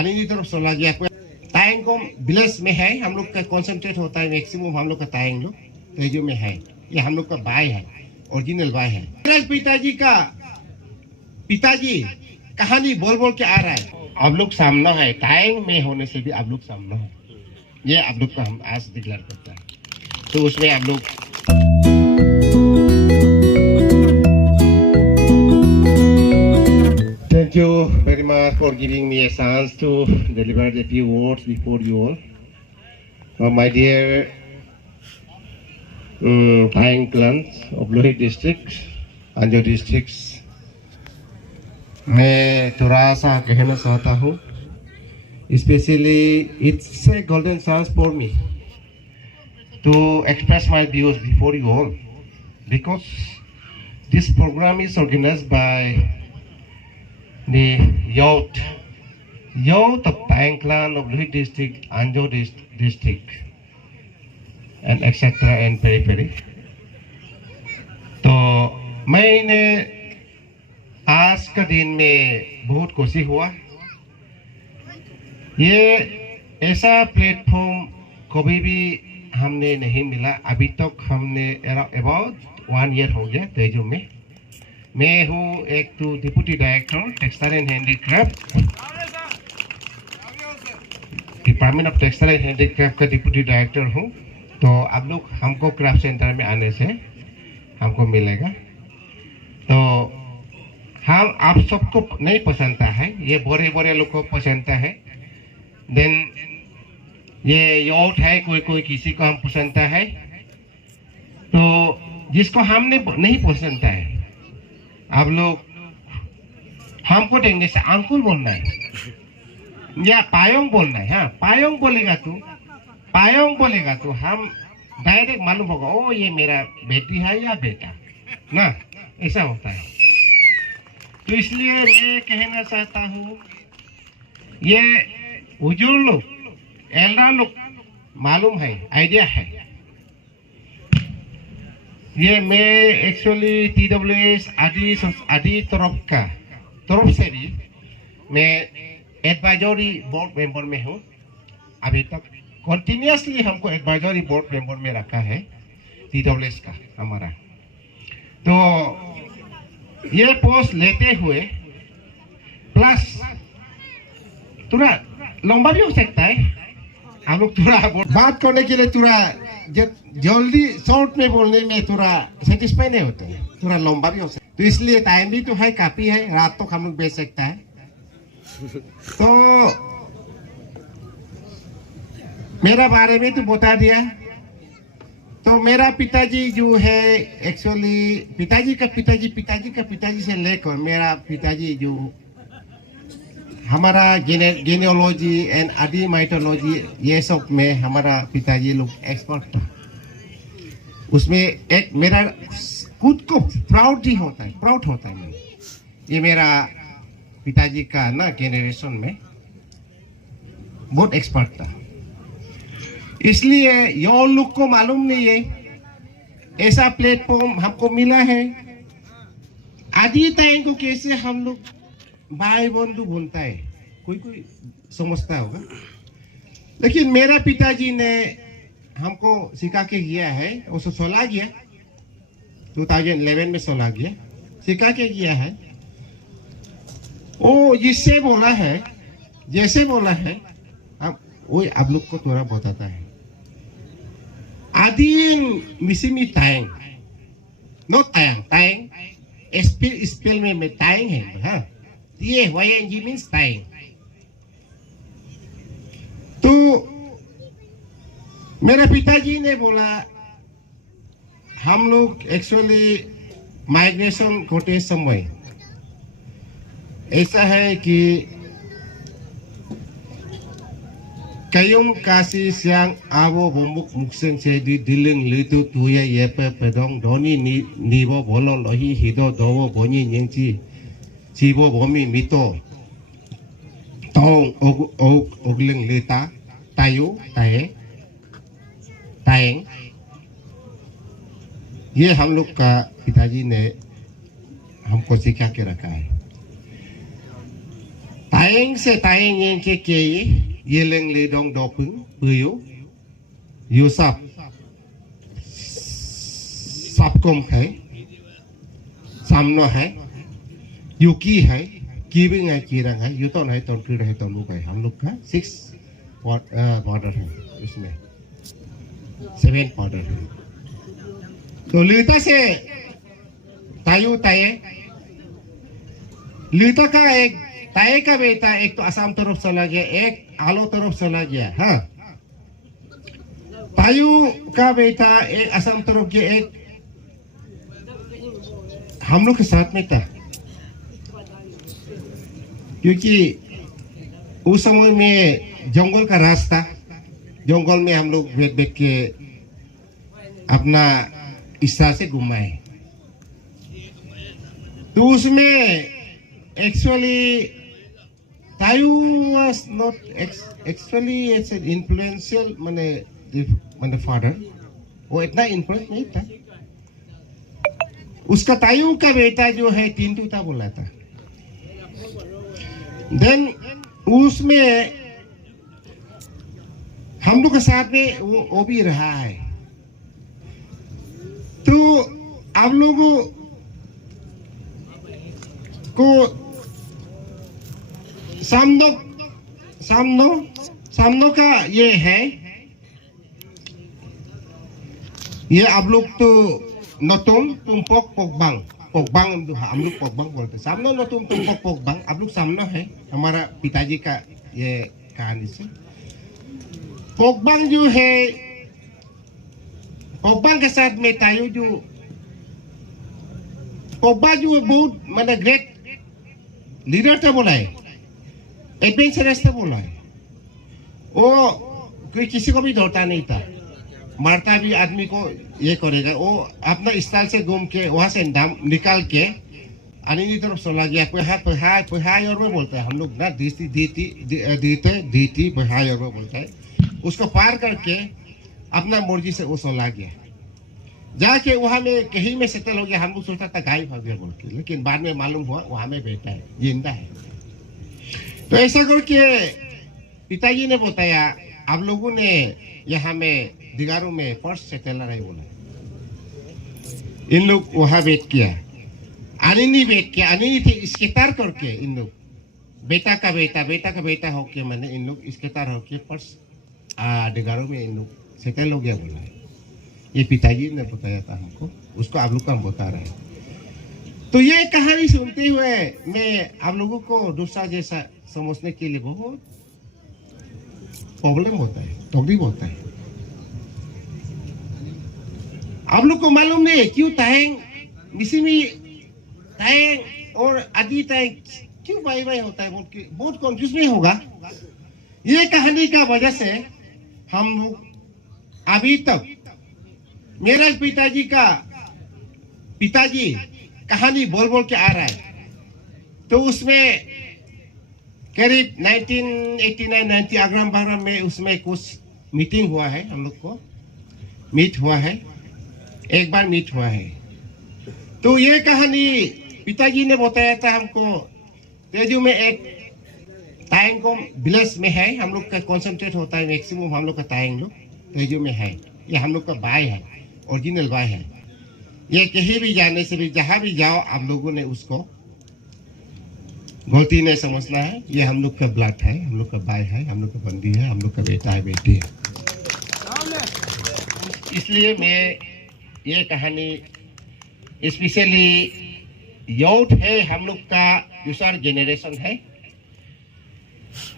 पानी की तरफ चला गया। तायंग को विलेज में है, हम लोग का कॉन्सेंट्रेट होता है मैक्सिमम, हम लोग का तायंग लोग तेजू में है। ये हम लोग का भाई है, ओरिजिनल भाई है। मेरे पिताजी कहानी बोल बोल के आ रहा है, आप लोग सामना है, तायंग में होने से भी आप लोग सामना है। ये आप लोग का हम आज डिक्लेयर करता है, तो उसमें आप लोग Thank you very much for giving me a chance to deliver a few words before you all. My dear Taing clans of Lohit district, Anjo districts, मैं थोड़ा सा कहना चाहता हूँ, especially it's a golden chance for me to express my views before you all, because this program is organized by the youth of Taing clan of Lohit district, Anjo district, and etc. and periphery. तो मैंने आज का दिन में बहुत खुशी हुआ। ये ऐसा प्लेटफॉर्म कभी भी हमने नहीं मिला अभी तक। हमने अबाउट 1 ईयर हो गया तेजू में। मैं हूँ एक तो deputy director textile and handicraft, department of textile and handicraft का डिप्टी डायरेक्टर हूँ। तो आप लोग हमको क्राफ्ट सेंटर में आने से हमको मिलेगा। तो हम आप सबको नहीं पसंद है, ये बड़े बड़े लोग को पसंद है। देन ये यूथ है, कोई किसी को हम पसंद है। तो जिसको हमने नहीं पसंद है, आप लोग हमको देंगे से अंकुल बोलना है या पायोंग बोलना है। हाँ, पायोंग बोलेगा तो हम डायरेक्ट मालूम होगा, ओ ये मेरा बेटी है या बेटा ना, ऐसा होता है। तो इसलिए मैं कहना चाहता हूँ, ये हुजूर लोग एल्डर लोग मालूम है, आइडिया है। ये मैं एक्चुअली TWS आदि तरफ से भी मैं एडवाइजरी बोर्ड मेंबर में हूँ। अभी तक कंटिन्यूअसली हमको एडवाइजरी बोर्ड मेंबर में रखा है TWS का हमारा। तो ये पोस्ट लेते हुए प्लस थोड़ा लंबा भी हो सकता है, हम लोग थोड़ा बात करने के लिए थोड़ा जल्दी शॉर्ट में बोलने में थोड़ा सेटिस्फाई नहीं होते हैं, थोड़ा लंबा भी हो सकता है। तो इसलिए टाइम भी तो है, काफी है, रात तक हम लोग बेच सकता है। तो मेरा बारे में तो बता दिया। तो मेरा पिताजी जो है एक्चुअली पिताजी का पिताजी से लेकर मेरा पिताजी जो हमारा जेनेओलॉजी एंड आदि माइथोलॉजी ये सब में हमारा पिताजी लोग एक्सपर्ट था। उसमें एक मेरा खुद को प्राउड होता है ये मेरा पिताजी का ना जेनरेशन में बहुत एक्सपर्ट था। इसलिए यो लोग को मालूम नहीं है ऐसा प्लेटफॉर्म हमको मिला है। आदि ताई को कैसे हम लोग भाई बंधु बोलता है, कोई समझता होगा, लेकिन मेरा पिताजी ने हमको सिखा के गया है। उसको सोला गया 2011 में सोला गया, सिखा के गया है। वो जिससे बोला है, जैसे बोला है, अब वो आप लोग को थोड़ा बताता है। आदि मिसिमी तायंग, नो तायंग स्पेल में तायंग है। हाँ, ये YNG मीन्स तायंग। तो मेरे पिताजी ने बोला हम लोग एक्चुअली माइग्रेशन होते समय ऐसा है कि कयुम काशी सियांग आवो बुमुक मुक्सें से दिलिंग लितु तुये ये पे पेदोंग धोनी नीवो बोलो लोही हिदो दोवो बोनी निंची जीवो बोमी मितो तोंग ओगलिंग लेता तायु तायेंग। ये हम लोग का पिताजी ने हमको सिखा के रखा है। ताएंग से ताएंग ये के ये लेंग ले डोंग डोपिंग बुयो यो सब कोम है सामनो है युकी है कीविंग है कीरंग है युतोन है तोनक्रीड है तोनबुक है हम लोग का 6 बॉर्डर है इसमें 7 बॉर्डर है तो लीता से तायू ताये लीता का एक ताये का बेटा एक तो असम तरफ चला गया एक आलो तरफ चला गया हाँ तायू का बेटा एक असम तरफ गया एक हम लोग के साथ में था क्योंकि उस समय में जंगल का रास्ता जंगल में हम लोग बैठ बैठ के अपना इस तरह से घुमाए तो उसमें एक्चुअली तायू was not actually it's an influential माने फादर वो इतना इन्फ्लुएंस नहीं था उसका तायू का बेटा जो है टिंटूता बोला था देन उसमें हम लोग के साथ में वो भी रहा है तो आप लोगों को सामनो का ये है ये आप लोग तो नोटोम तुम पोकबांग हम लोग पोकबांग बोलते सामने नोटोम तुम पोकबांग आप लोग सामने है हमारा पिताजी का ये कहानी से पोकबांग जो है पोकबांग के साथ में तायू जो पोकबा जो बहुत माने ग्रेट लीडर था बोला है एडवेंचरस था बोला है वो कोई किसी को भी डरता नहीं था मारता भी आदमी को ये करेगा वो अपना स्टाइल से घूम के वहां से दाम निकाल के आने तरफ चला गया पहाड़ और में बोलता है हम लोग ना दीती पहाड़ और में बोलता है उसको पार करके अपना मर्जी से वो चला गया जाके वहां में कहीं में सेटल हो गया हम लोग सोचता था गाय भाग गया बोल के लेकिन बाद में मालूम हुआ वहां में बैठा है जिंदा है तो ऐसा करके पिताजी ने बताया आप लोगों ने यहाँ में दिगारों में फर्स्ट सेटलर है बोला इन लोग वहां बैठ किया आनी बैठ के आनी थे इसके तार करके इन लोग बेटा का बेटा होके मैंने इन लोग इसके तार होके फर्स्ट दिगारों में इन लोग सेटल हो गया बोला ये पिताजी ने बताया था हमको उसको आप लोग का हम बता रहे हैं तो ये कहानी सुनते हुए मैं आप लोगों को दूसरा जैसा समझने के लिए बहुत प्रॉब्लम होता है तकलीफ होता है आप लोग को मालूम नहीं क्यों ताएंग मिसिमी ताएंग और आदि ताएंग क्यों बाई होता है बहुत कंफ्यूज नहीं होगा ये कहानी का वजह से हम लोग अभी तक मेरा पिताजी कहानी बोल बोल के आ रहा है तो उसमें करीब 1989-90 अगरम में उसमें कुछ मीटिंग हुआ है हम लोग को मीट हुआ है एक बार मीट हुआ है तो ये कहानी पिताजी ने बताया था हमको तेजू में एक तायंग को विलेज में है हम लोग का कॉन्सेंट्रेट होता है मैक्सिमम हम लोग का तायंग लोग तेजू में है ये हम लोग का भाई है ओरिजिनल भाई है ये कहीं भी जाने से भी जहां भी जाओ आप लोगों ने उसको गलती नहीं समझना है ये हम लोग का ब्लड है हम लोग का भाई है हम लोग का बंदी है हम लोग का बेटा है बेटी है इसलिए मैं ये कहानी स्पेशली यूथ है हम लोग का दूसरा जेनरेशन है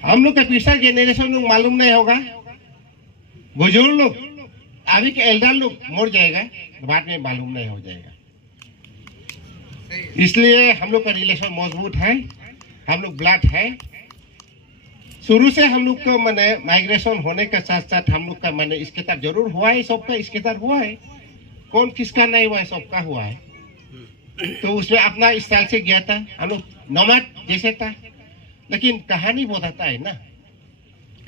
हम लोग का दूसरा जेनरेशन लोग मालूम नहीं होगा बुजुर्ग लोग अभी के एल्डर लोग मर जाएगा बाद में मालूम नहीं हो जाएगा इसलिए हम लोग का रिलेशन मजबूत है हम लोग ब्लड है शुरू से हम लोग को मैंने माइग्रेशन होने के साथ साथ हम लोग का मैंने इसके साथ जरूर हुआ है सबका इसके साथ हुआ है कौन किसका नहीं हुआ है सबका हुआ है तो उसमें अपना स्टाइल से गया था हम लोग नॉमैड जैसे था लेकिन कहानी बताता है ना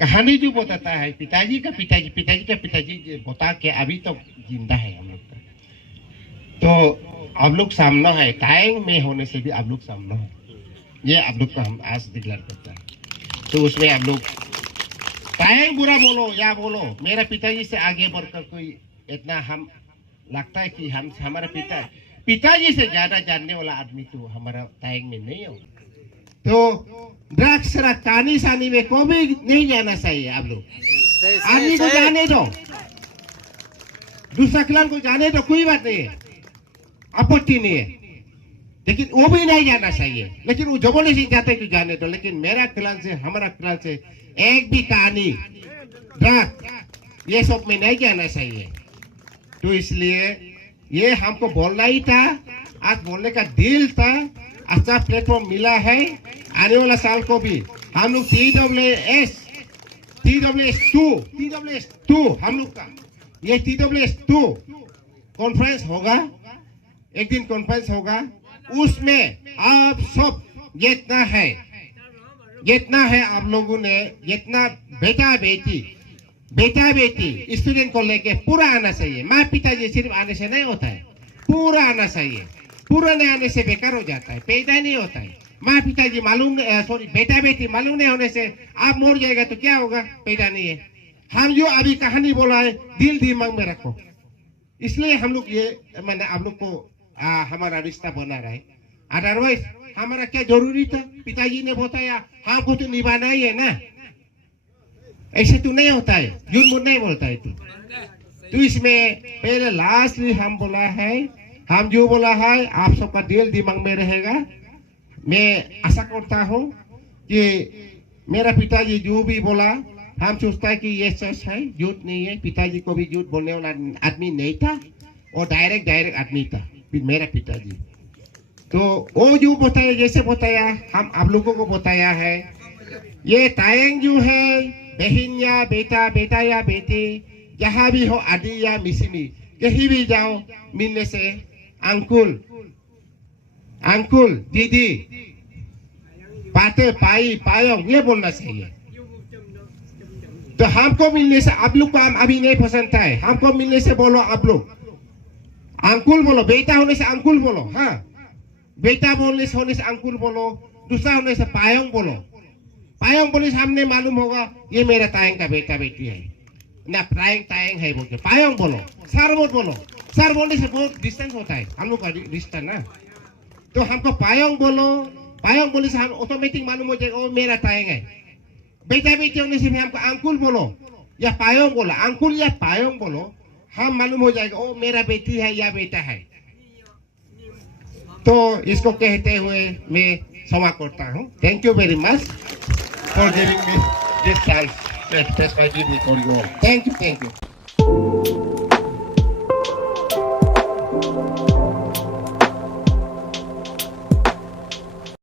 कहानी जो बताता है पिताजी का पिताजी बता के अभी तक जिंदा है हम लोग का तो आप लोग सामना है टाइम में होने से भी आप लोग सामना है ये आप लोग का हम आज डिक्लेयर करते हैं तो उसमें आप लोग तायंग बुरा बोलो या बोलो, मेरा पिताजी से आगे बढ़कर कोई इतना हम लगता है कि हम हमारा पिताजी से ज्यादा जानने वाला आदमी तो हमारा तायंग में नहीं हो। तो ड्रग्स कहानी सानी में कोई भी नहीं जाना चाहिए। आप लोग आदमी को जाने दो, दूसरा क्लान को जाने दो, कोई बात नहीं है, आपत्ति नहीं है, लेकिन वो भी नहीं जाना चाहिए। लेकिन वो जबरदस्ती जाते तो जाने दो, लेकिन मेरा क्लान से हमारा क्लान से एक भी कहानी ड्रग ये सब में नहीं जाना चाहिए। तो इसलिए ये हमको बोलना ही था, आज बोलने का दिल था। अच्छा प्लेटफॉर्म मिला है, आने वाला साल को भी हम लोग TWS2 हम लोग का ये TWS2 कॉन्फ्रेंस होगा, एक दिन कॉन्फ्रेंस होगा, उसमें आप सब जितना है आप लोगों ने, जितना बेटा बेटी स्टूडेंट को लेके पूरा आना चाहिए। माँ पिताजी सिर्फ आने से नहीं होता है, पूरा आना चाहिए। पूरा नहीं आने से बेकार हो जाता है, पैदा नहीं होता है। माँ पिताजी बेटा बेटी मालूम नहीं होने से आप मर जाएगा तो क्या होगा, पैदा नहीं है। हम जो अभी कहानी बोला है दिल दिमाग में रखो, इसलिए हम लोग ये मैंने आप लोग को हमारा रिश्ता बना रहा है। अदरवाइज हमारा क्या जरूरी था, पिताजी ने बताया हमको तो निभाना ही है ना, ऐसे तो नहीं होता है, झूठ मूठ नहीं बोलता है। तो इसमें पहले लास्ट भी हम बोला है, हम जो बोला है आप सबका दिल दिमाग में रहेगा। मैं आशा करता हूँ कि मेरा पिताजी जो भी बोला हम सोचता है कि ये सच है, झूठ नहीं है। पिताजी को भी झूठ बोलने वाला आदमी नहीं था, और डायरेक्ट आदमी था मेरा पिताजी। तो वो जो बताया, जैसे बताया हम आप लोगों को बताया है, ये तायंग जो है बहन या बेटा या बेटी जहाँ भी हो, आदि या मिसिमी कहीं भी जाओ, मिलने से अंकुल दीदी पाते पायोंग ये बोलना चाहिए। तो हमको मिलने से आप लोग को हम अभी नहीं पसंद है, हमको मिलने से बोलो आप लोग अंकुल बोलो, बेटा होने से अंकुल बोलो, हाँ बेटा बोलने से होने से अंकुल बोलो, दूसरा होने से पायोंग बोलो। पायोंग बोलने से हमने मालूम होगा ये मेरा तायंग का बेटा बेटी है ना, तायंग है बोलते पायोंग बोलो। सर मत बोलो, सर बोलने से बहुत डिस्टेंस होता है हम लोग का रिश्ता ना। तो हमको पायोंग बोलो, पायोंग बोलने से हम ऑटोमेटिक मालूम हो जाएगा वो मेरा तायंग है। बेटा बेटी होने से भी हमको अंकुल बोलो या पायोंग बोलो, अंकुल या पायोंग बोलो, हम मालूम हो जाएगा वो मेरा बेटी है या बेटा है। तो इसको कहते हुए मैं क्षमा करता हूँ। Thank you very much for giving me this chance to express my feeling for you all. Thank you.